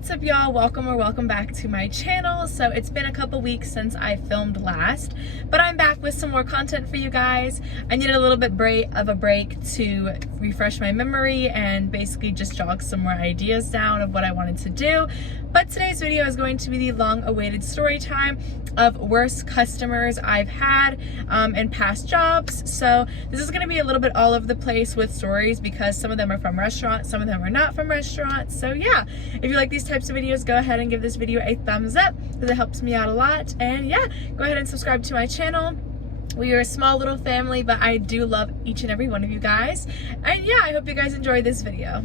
What's up, y'all? Welcome back to my channel. So it's been a couple weeks since I filmed last, but I'm back with some more content for you guys. I needed a little bit of a break to refresh my memory and basically just jog some more ideas down of what I wanted to do. But today's video is going to be the long-awaited story time of worst customers I've had in past jobs. So this is going to be a little bit all over the place with stories because some of them are from restaurants, some of them are not from restaurants. So yeah, if you like these types of videos, go ahead and give this video a thumbs up because it helps me out a lot. And yeah, go ahead and subscribe to my channel. We are a small little family, but I do love each and every one of you guys. And yeah, I hope you guys enjoyed this video.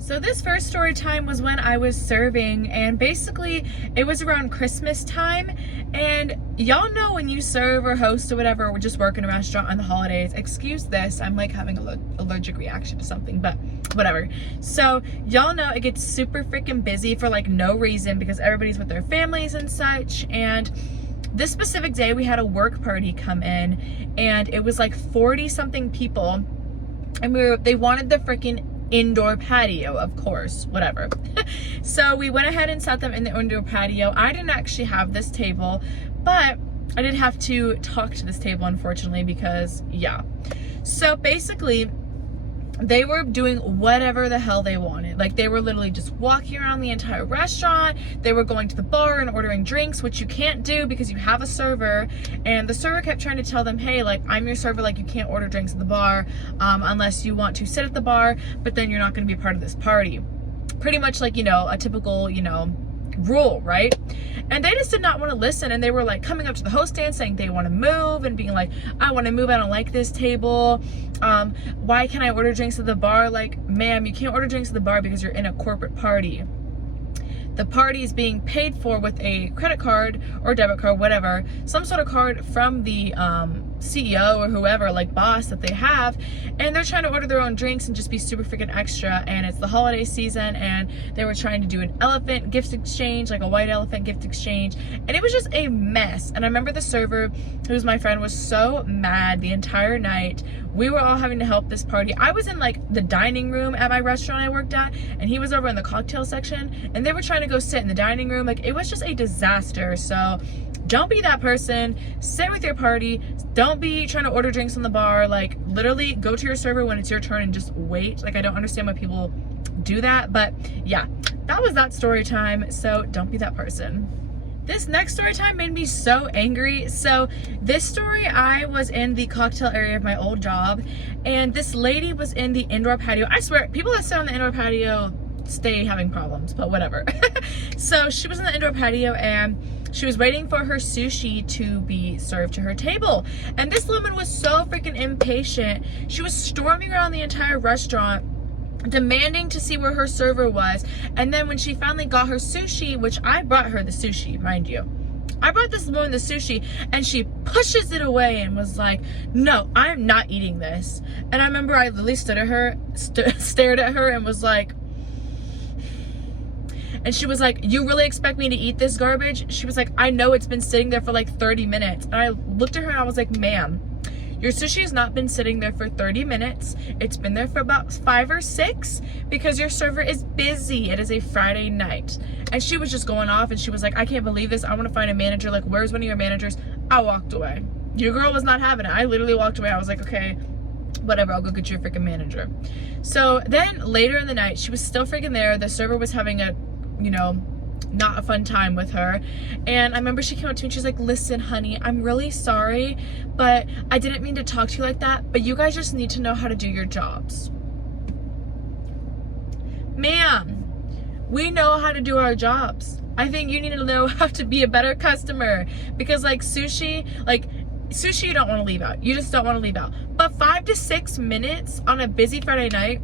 So this first story time was when I was serving, and basically it was around Christmas time. And y'all know when you serve or host or whatever, or just work in a restaurant on the holidays, excuse this, I'm like having an allergic reaction to something, but whatever. So y'all know it gets super freaking busy for like no reason because everybody's with their families and such. And this specific day we had a work party come in, and it was like 40 something people, and they wanted the freaking indoor patio, of course, whatever. So we went ahead and sat them in the indoor patio. I didn't actually have this table, but I did have to talk to this table, unfortunately, because yeah. So basically they were doing whatever the hell they wanted. Like, they were literally just walking around the entire restaurant. They were going to the bar and ordering drinks, which you can't do because you have a server. And the server kept trying to tell them, hey, like, I'm your server, like, you can't order drinks at the bar unless you want to sit at the bar, but then you're not going to be a part of this party. Pretty much like, you know, a typical, you know, rule, right? And they just did not want to listen, and they were like coming up to the host stand saying they want to move and being like, I want to move, I don't like this table, why can't I order drinks at the bar? Like, ma'am, you can't order drinks at the bar because you're in a corporate party. The party is being paid for with a credit card or debit card, whatever, some sort of card from the CEO or whoever, like boss that they have, and they're trying to order their own drinks and just be super freaking extra. And it's the holiday season, and they were trying to do an elephant gift exchange, like a white elephant gift exchange, and it was just a mess. And I remember the server, who's my friend, was so mad the entire night. We were all having to help this party. I was in like the dining room at my restaurant I worked at, and he was over in the cocktail section, and they were trying to go sit in the dining room. Like, it was just a disaster. So don't be that person. Sit with your party. Don't be trying to order drinks on the bar. Like, literally go to your server when it's your turn and just wait. Like, I don't understand why people do that, but yeah, that was that story time. So don't be that person. This next story time made me so angry. So this story, I was in the cocktail area of my old job, and this lady was in the indoor patio. I swear, people that sit on the indoor patio stay having problems, but whatever. So she was in the indoor patio, and she was waiting for her sushi to be served to her table. And this woman was so freaking impatient. She was storming around the entire restaurant, demanding to see where her server was. And then when she finally got her sushi, which I brought her the sushi, mind you, I brought this woman the sushi, and she pushes it away and was like, no, I'm not eating this. And I remember I literally stood at her, stared at her and was like, and she was like, you really expect me to eat this garbage? She was like, I know it's been sitting there for like 30 minutes. And I looked at her and I was like, ma'am, your sushi has not been sitting there for 30 minutes. It's been there for about 5 or 6 because your server is busy. It is a Friday night. And she was just going off, and she was like, I can't believe this. I want to find a manager. Like, where's one of your managers? I walked away. Your girl was not having it. I literally walked away. I was like, okay, whatever, I'll go get you a freaking manager. So then later in the night, she was still freaking there. The server was having a, you know, not a fun time with her. And I remember she came up to me and she's like, listen, honey, I'm really sorry, but I didn't mean to talk to you like that, but you guys just need to know how to do your jobs. Ma'am, we know how to do our jobs. I think you need to know how to be a better customer, because like sushi you don't want to leave out. You just don't want to leave out. But 5 to 6 minutes on a busy Friday night,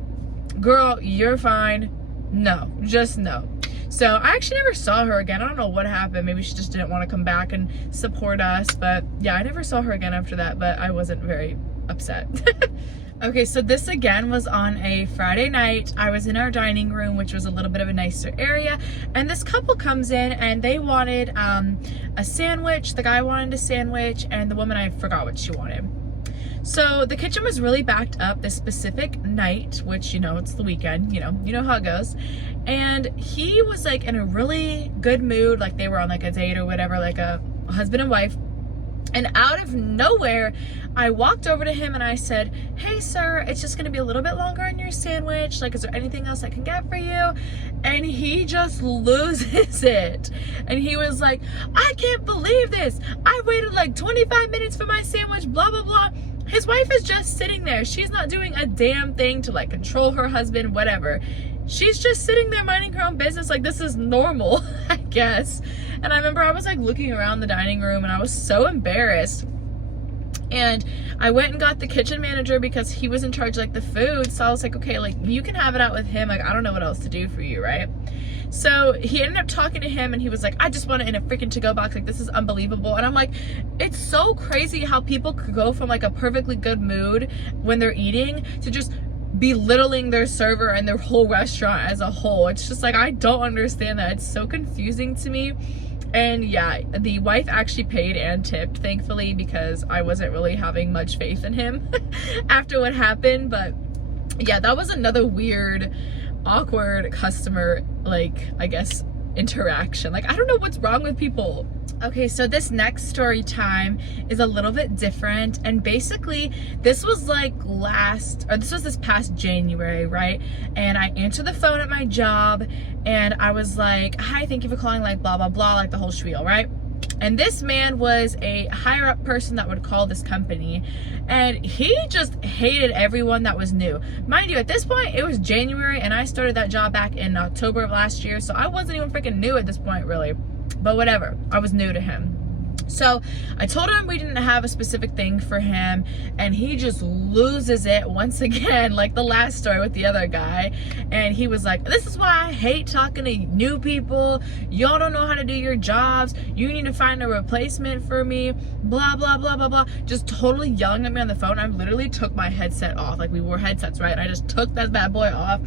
girl, you're fine. No, just no. So I actually never saw her again. I don't know what happened. Maybe she just didn't want to come back and support us. But yeah, I never saw her again after that, but I wasn't very upset. Okay, so this again was on a Friday night. I was in our dining room, which was a little bit of a nicer area, and this couple comes in and they wanted a sandwich. The guy wanted a sandwich, and the woman, I forgot what she wanted. So the kitchen was really backed up this specific night, which, you know, it's the weekend, you know how it goes. And he was like in a really good mood, like they were on like a date or whatever, like a husband and wife. And out of nowhere, I walked over to him and I said, "Hey sir, it's just gonna be a little bit longer on your sandwich. Like, is there anything else I can get for you?" And he just loses it. And he was like, "I can't believe this. I waited like 25 minutes for my sandwich, blah, blah, blah." His wife is just sitting there. She's not doing a damn thing to like control her husband, whatever. She's just sitting there minding her own business like this is normal, I guess. And I remember I was like looking around the dining room and I was so embarrassed. And I went and got the kitchen manager because he was in charge of like the food. So I was like, okay, like you can have it out with him. Like, I don't know what else to do for you, right? So he ended up talking to him and he was like, "I just want it in a freaking to-go box. Like, this is unbelievable." And I'm like, it's so crazy how people could go from like a perfectly good mood when they're eating to just belittling their server and their whole restaurant as a whole. It's just like, I don't understand that. It's so confusing to me. And yeah, the wife actually paid and tipped, thankfully, because I wasn't really having much faith in him after what happened. But yeah, that was another weird, awkward customer, like, I guess, interaction. Like, I don't know what's wrong with people. Okay, so this next story time is a little bit different, and basically this was like this past January, right? And I answered the phone at my job and I was like, "Hi, thank you for calling," like blah blah blah, like the whole spiel, right? And this man was a higher up person that would call this company, and he just hated everyone that was new. Mind you, at this point, it was January, and I started that job back in October of last year, so I wasn't even freaking new at this point, really. But whatever, I was new to him. So I told him we didn't have a specific thing for him, and he just loses it once again, like the last story with the other guy. And he was like, "This is why I hate talking to new people. Y'all don't know how to do your jobs. You need to find a replacement for me, blah, blah, blah, blah, blah." Just totally yelling at me on the phone. I literally took my headset off. Like, we wore headsets, right? I just took that bad boy off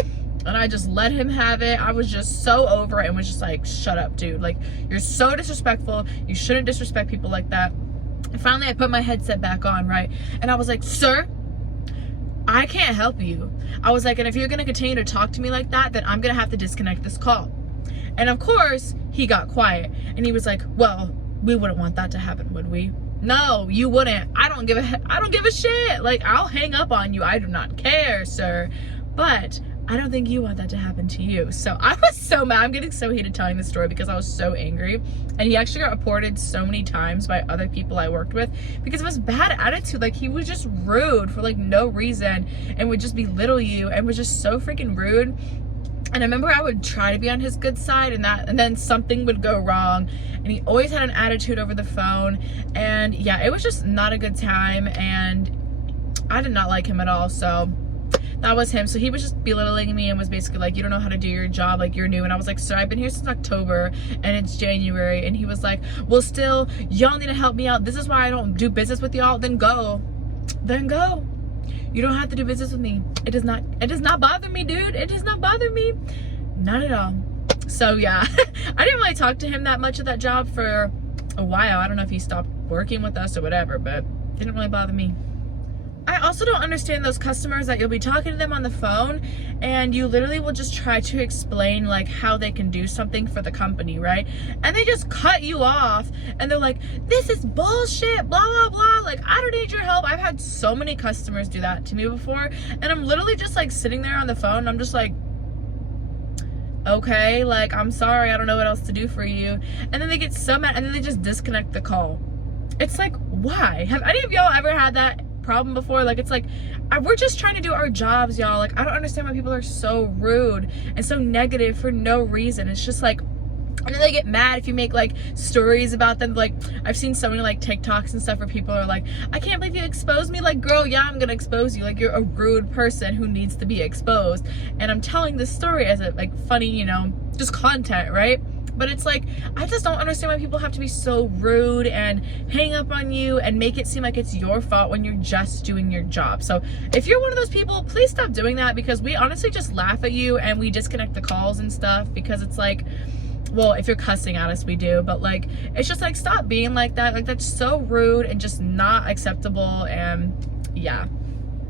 and I just let him have it. I was just so over it and was just like, "Shut up, dude. Like, you're so disrespectful. You shouldn't disrespect people like that." And finally, I put my headset back on, right? And I was like, "Sir, I can't help you." I was like, "And if you're going to continue to talk to me like that, then I'm going to have to disconnect this call." And of course, he got quiet. And he was like, "Well, we wouldn't want that to happen, would we?" "No, you wouldn't. I don't give a shit. Like, I'll hang up on you. I do not care, sir. But I don't think you want that to happen to you." So I was so mad. I'm getting so heated telling this story because I was so angry. And he actually got reported so many times by other people I worked with because of his bad attitude. Like, he was just rude for like no reason and would just belittle you and was just so freaking rude. And I remember I would try to be on his good side and then something would go wrong. And he always had an attitude over the phone. And yeah, it was just not a good time. And I did not like him at all. So that was him. So he was just belittling me and was basically like, "You don't know how to do your job, like you're new." And I was like, "Sir, I've been here since October and it's January." And he was like, "Well, still, y'all need to help me out. This is why I don't do business with y'all." "Then go. Then go. You don't have to do business with me. It does not bother me, dude. It does not bother me. Not at all." So yeah, I didn't really talk to him that much at that job for a while. I don't know if he stopped working with us or whatever, but it didn't really bother me. I also don't understand those customers that you'll be talking to them on the phone and you literally will just try to explain like how they can do something for the company, right? And they just cut you off and they're like, "This is bullshit, blah, blah, blah. Like, I don't need your help." I've had so many customers do that to me before. And I'm literally just like sitting there on the phone and I'm just like, "Okay, like, I'm sorry. I don't know what else to do for you." And then they get so mad and then they just disconnect the call. It's like, why? Have any of y'all ever had that problem before? Like, it's like, we're just trying to do our jobs, y'all. Like, I don't understand why people are so rude and so negative for no reason. It's just like, and then they get mad if you make like stories about them. Like, I've seen so many like TikToks and stuff where people are like, "I can't believe you exposed me." Like, girl, yeah, I'm gonna expose you. Like, you're a rude person who needs to be exposed. And I'm telling this story as a like funny, you know, just content, right? But it's like, I just don't understand why people have to be so rude and hang up on you and make it seem like it's your fault when you're just doing your job. So if you're one of those people, please stop doing that, because we honestly just laugh at you and we disconnect the calls and stuff, because it's like, well, if you're cussing at us, we do, but like, it's just like, stop being like that. Like, that's so rude and just not acceptable. And yeah.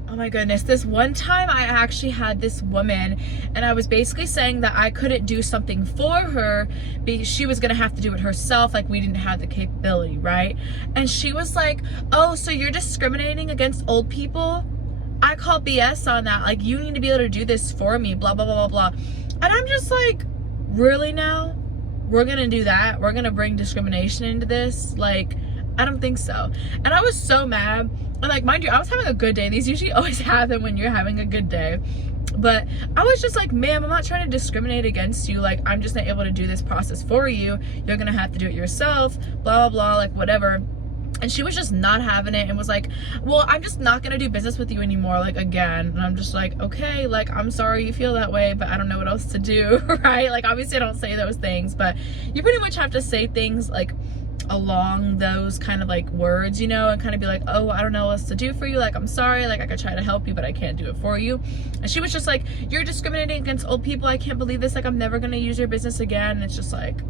Oh my goodness, this one time I actually had this woman and I was basically saying that I couldn't do something for her because she was gonna have to do it herself, like we didn't have the capability, right? And she was like, oh, so you're discriminating against old people? I call BS on that. Like, you need to be able to do this for me, blah, blah, blah, blah, blah. And I'm just like, really now? We're gonna do that? We're gonna bring discrimination into this? Like, I don't think so. And I was so mad. And like, mind you, I was having a good day. These usually always happen when you're having a good day. But I was just like, ma'am, I'm not trying to discriminate against you. Like, I'm just not able to do this process for you. You're gonna have to do it yourself, blah, blah, blah, like whatever. And she was just not having it and was like, well, I'm just not gonna do business with you anymore, like, again. And I'm just like, okay, like, I'm sorry you feel that way, but I don't know what else to do, right? Like, obviously I don't say those things, but you pretty much have to say things like along those kind of like words, you know, and kind of be like, oh, I don't know what else to do for you, like, I'm sorry, like, I could try to help you, but I can't do it for you. And she was just like, you're discriminating against old people, I can't believe this, like, I'm never gonna use your business again. And it's just like,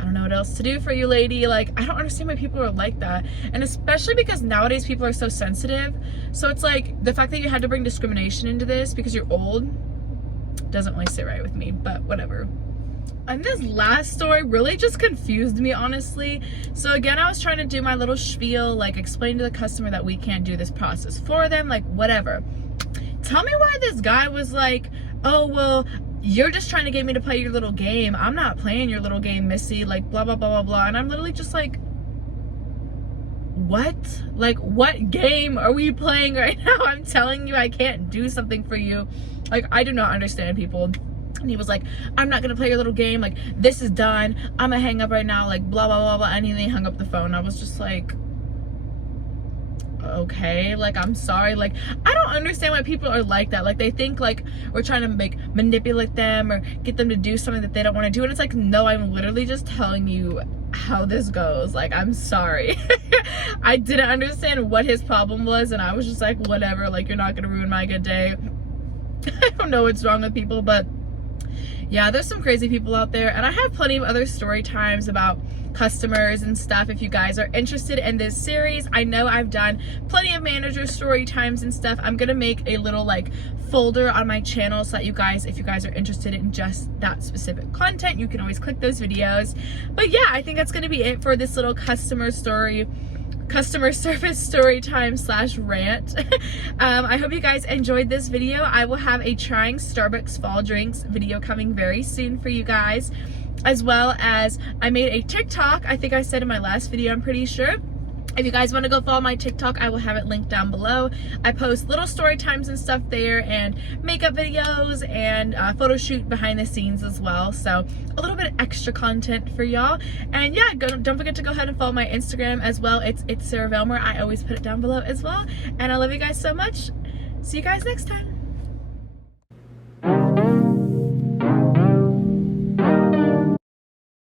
I don't know what else to do for you, lady. Like, I don't understand why people are like that. And especially because nowadays people are so sensitive. So it's like, the fact that you had to bring discrimination into this because you're old doesn't really sit right with me, but whatever. And this last story really just confused me, honestly. So again, I was trying to do my little spiel, like explain to the customer that we can't do this process for them, like whatever. Tell me why this guy was like, oh, well, you're just trying to get me to play your little game. I'm not playing your little game, Missy, like blah, blah, blah, blah, blah. And I'm literally just like, what? Like, what game are we playing right now? I'm telling you I can't do something for you. Like, I do not understand people. And he was like, I'm not gonna play your little game, like, this is done, I'm gonna hang up right now, like, blah, blah, blah, blah. And he hung up the phone. I was just like, okay, like, I'm sorry. Like, I don't understand why people are like that. Like, they think like we're trying to like manipulate them or get them to do something that they don't want to do. And it's like, no, I'm literally just telling you how this goes. Like, I'm sorry. I didn't understand what his problem was, and I was just like, whatever, like, you're not gonna ruin my good day. I don't know what's wrong with people, but yeah, there's some crazy people out there. And I have plenty of other story times about customers and stuff if you guys are interested in this series. I know I've done plenty of manager story times and stuff. I'm gonna make a little like folder on my channel so that you guys, if you guys are interested in just that specific content, you can always click those videos. But yeah, I think that's gonna be it for this little customer service story time / rant. I hope you guys enjoyed this video. I will have a trying Starbucks fall drinks video coming very soon for you guys, as well as I made a TikTok. I think I said in my last video, I'm pretty sure. If you guys want to go follow my TikTok, I will have it linked down below. I post little story times and stuff there, and makeup videos, and photo shoot behind the scenes as well. So a little bit of extra content for y'all. And yeah, don't forget to go ahead and follow my Instagram as well. It's STORYTIME. I always put it down below as well. And I love you guys so much. See you guys next time.